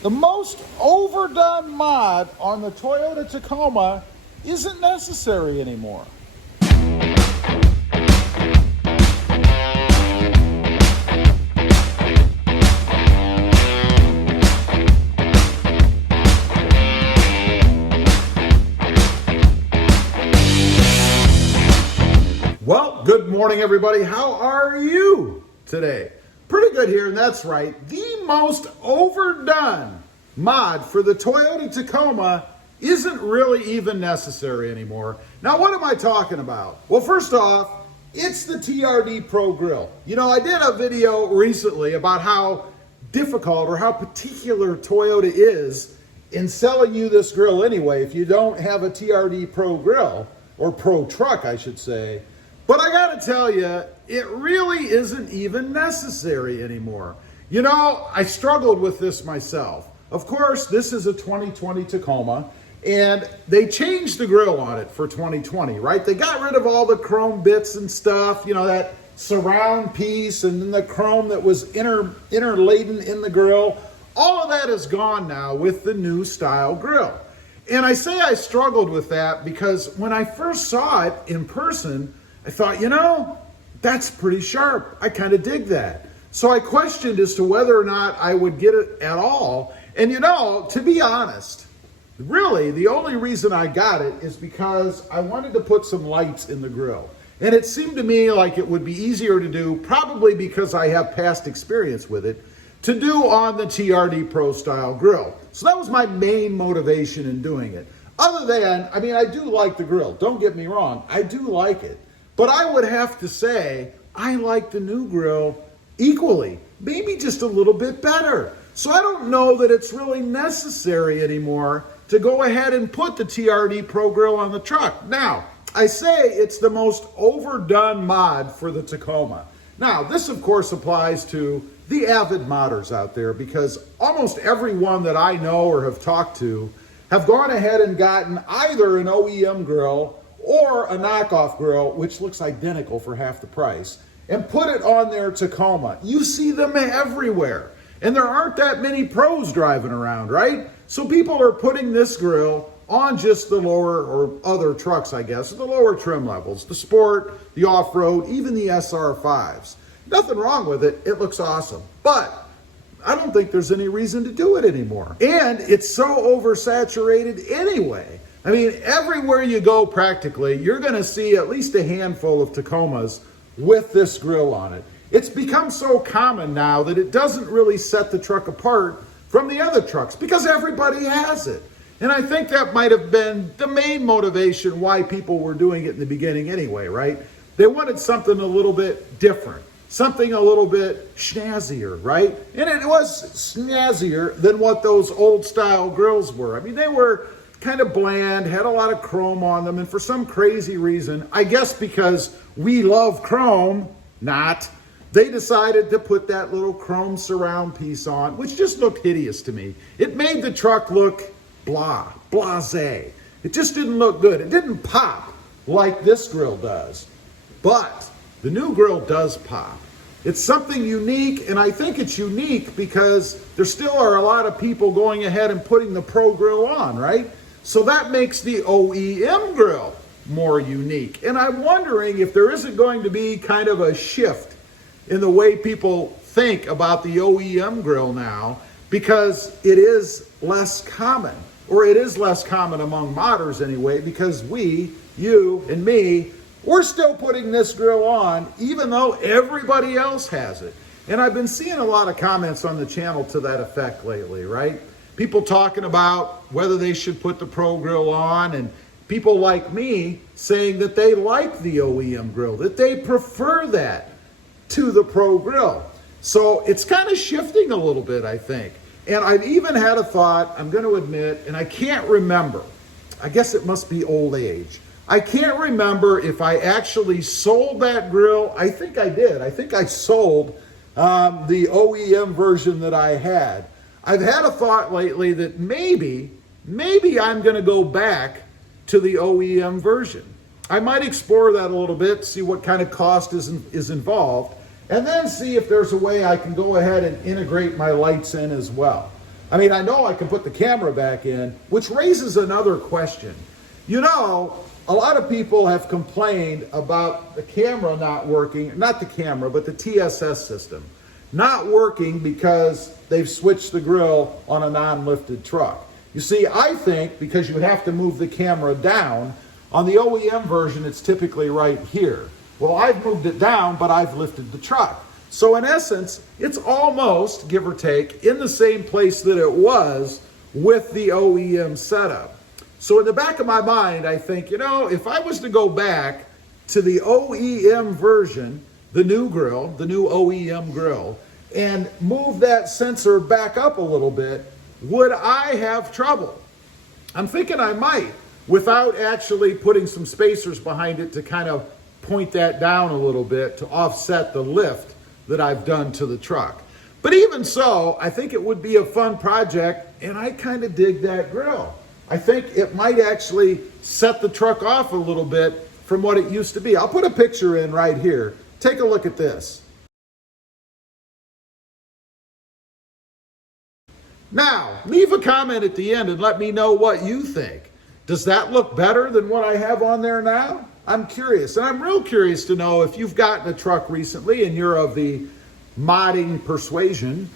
The most overdone mod on the Toyota Tacoma isn't necessary anymore. Well, good morning, everybody. How are you today? Pretty good here, and that's right. The most overdone mod for the Toyota Tacoma isn't really even necessary anymore. Now, what am I talking about? Well, first off, it's the TRD Pro Grill. You know, I did a video recently about how difficult or how particular Toyota is in selling you this grill anyway if you don't have a TRD Pro Grill, or Pro Truck, I should say. But I gotta tell you, it really isn't even necessary anymore. You know, I struggled with this myself. Of course, this is a 2020 Tacoma, and they changed the grill on it for 2020, right? They got rid of all the chrome bits and stuff, you know, that surround piece and then the chrome that was interladen in the grill. All of that is gone now with the new style grill. And I say I struggled with that because when I first saw it in person, I thought, you know, that's pretty sharp. I kind of dig that. So I questioned as to whether or not I would get it at all. And you know, to be honest, really the only reason I got it is because I wanted to put some lights in the grill. And it seemed to me like it would be easier to do, probably because I have past experience with it, to do on the TRD Pro style grill. So that was my main motivation in doing it. Other than, I mean, I do like the grill. Don't get me wrong. I do like it. But I would have to say, I like the new grill equally, maybe just a little bit better. So I don't know that it's really necessary anymore to go ahead and put the TRD Pro Grill on the truck. Now, I say it's the most overdone mod for the Tacoma. Now, this of course applies to the avid modders out there, because almost everyone that I know or have talked to have gone ahead and gotten either an OEM grill or a knockoff grill, which looks identical for half the price, and put it on their Tacoma. You see them everywhere. And there aren't that many pros driving around, right? So people are putting this grill on just the lower, or other trucks, I guess, the lower trim levels, the Sport, the off-road, even the SR5s. Nothing wrong with it. It looks awesome. But I don't think there's any reason to do it anymore. And it's so oversaturated anyway. I mean, everywhere you go practically, you're gonna see at least a handful of Tacomas with this grill on it. It's become so common now that it doesn't really set the truck apart from the other trucks because everybody has it. And I think that might have been the main motivation why people were doing it in the beginning anyway, right? They wanted something a little bit different, something a little bit snazzier, right? And it was snazzier than what those old style grills were. I mean, they were kind of bland, had a lot of chrome on them, and for some crazy reason, I guess because we love chrome, they decided to put that little chrome surround piece on, which just looked hideous to me. It made the truck look blasé. It just didn't look good. It didn't pop like this grill does. But the new grill does pop. It's something unique, and I think it's unique because there still are a lot of people going ahead and putting the Pro Grill on, right? So that makes the OEM grill more unique. And I'm wondering if there isn't going to be kind of a shift in the way people think about the OEM grill now, because it is less common, or it is less common among modders anyway, because we, you and me, we're still putting this grill on even though everybody else has it. And I've been seeing a lot of comments on the channel to that effect lately, right? People talking about whether they should put the Pro Grill on, and people like me saying that they like the OEM grill, that they prefer that to the Pro Grill. So it's kind of shifting a little bit, I think. And I've even had a thought, I'm going to admit, and I can't remember. I guess it must be old age. I can't remember if I actually sold that grill. I think I did. I think I sold the OEM version that I had. I've had a thought lately that maybe I'm going to go back to the OEM version. I might explore that a little bit, see what kind of cost is involved, and then see if there's a way I can go ahead and integrate my lights in as well. I mean, I know I can put the camera back in, which raises another question. You know, a lot of people have complained about the camera not working, not the camera, but the TSS system not working because they've switched the grill on a non-lifted truck. You see, I think because you have to move the camera down, on the OEM version, it's typically right here. Well, I've moved it down, but I've lifted the truck. So in essence, it's almost, give or take, in the same place that it was with the OEM setup. So in the back of my mind, I think, you know, if I was to go back to the OEM version, the new grill, the new OEM grill, and move that sensor back up a little bit, would I have trouble? I'm thinking I might, without actually putting some spacers behind it to kind of point that down a little bit to offset the lift that I've done to the truck. But even so, I think it would be a fun project, and I kind of dig that grill. I think it might actually set the truck off a little bit from what it used to be. I'll put a picture in right here. Take a look at this. Now, leave a comment at the end and let me know what you think. Does that look better than what I have on there now? I'm curious, and I'm real curious to know if you've gotten a truck recently and you're of the modding persuasion,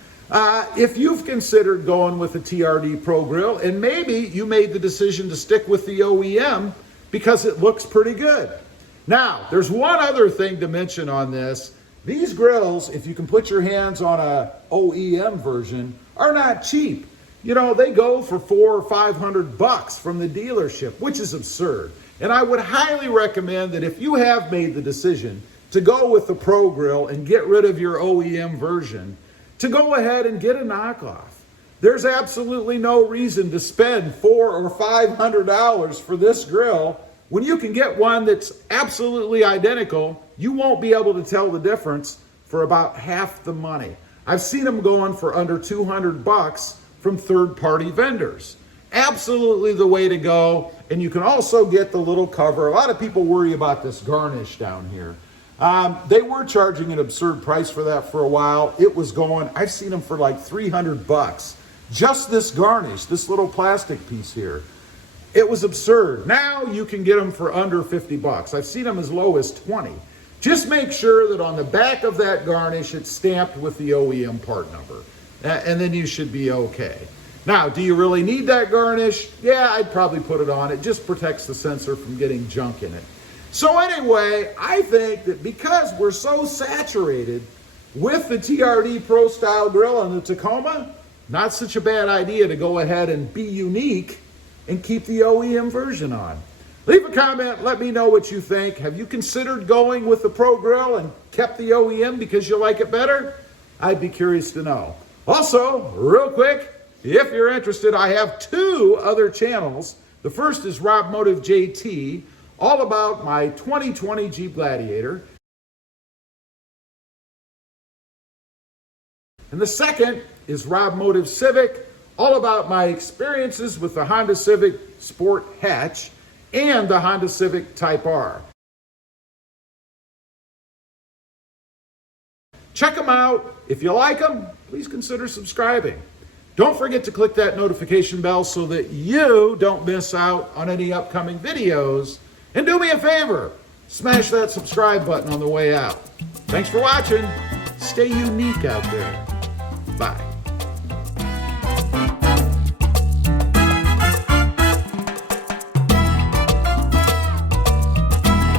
if you've considered going with a TRD Pro Grill, and maybe you made the decision to stick with the OEM because it looks pretty good. Now, there's one other thing to mention on this. These grills, if you can put your hands on a OEM version, are not cheap. You know, they go for $400 or $500 from the dealership, which is absurd. And I would highly recommend that if you have made the decision to go with the Pro Grill and get rid of your OEM version, to go ahead and get a knockoff. There's absolutely no reason to spend $400 or $500 for this grill when you can get one that's absolutely identical. You won't be able to tell the difference for about half the money. I've seen them going for under $200 from third-party vendors. Absolutely the way to go. And you can also get the little cover. A lot of people worry about this garnish down here. They were charging an absurd price for that for a while. It was going, I've seen them for like $300. Just this garnish, this little plastic piece here. It was absurd. Now you can get them for under $50. I've seen them as low as 20. Just make sure that on the back of that garnish, it's stamped with the OEM part number. And then you should be okay. Now, do you really need that garnish? Yeah, I'd probably put it on. It just protects the sensor from getting junk in it. So anyway, I think that because we're so saturated with the TRD Pro Style Grill and the Tacoma, not such a bad idea to go ahead and be unique and keep the OEM version on. Leave a comment, let me know what you think. Have you considered going with the Pro Grill and kept the OEM because you like it better? I'd be curious to know. Also, real quick, if you're interested, I have 2 other channels. The first is RobMotive JT, all about my 2020 Jeep Gladiator. And the second is RobMotive Civic, all about my experiences with the Honda Civic Sport Hatch and the Honda Civic Type R. Check them out. If you like them, please consider subscribing. Don't forget to click that notification bell so that you don't miss out on any upcoming videos. And do me a favor, smash that subscribe button on the way out. Thanks for watching. Stay unique out there. Bye.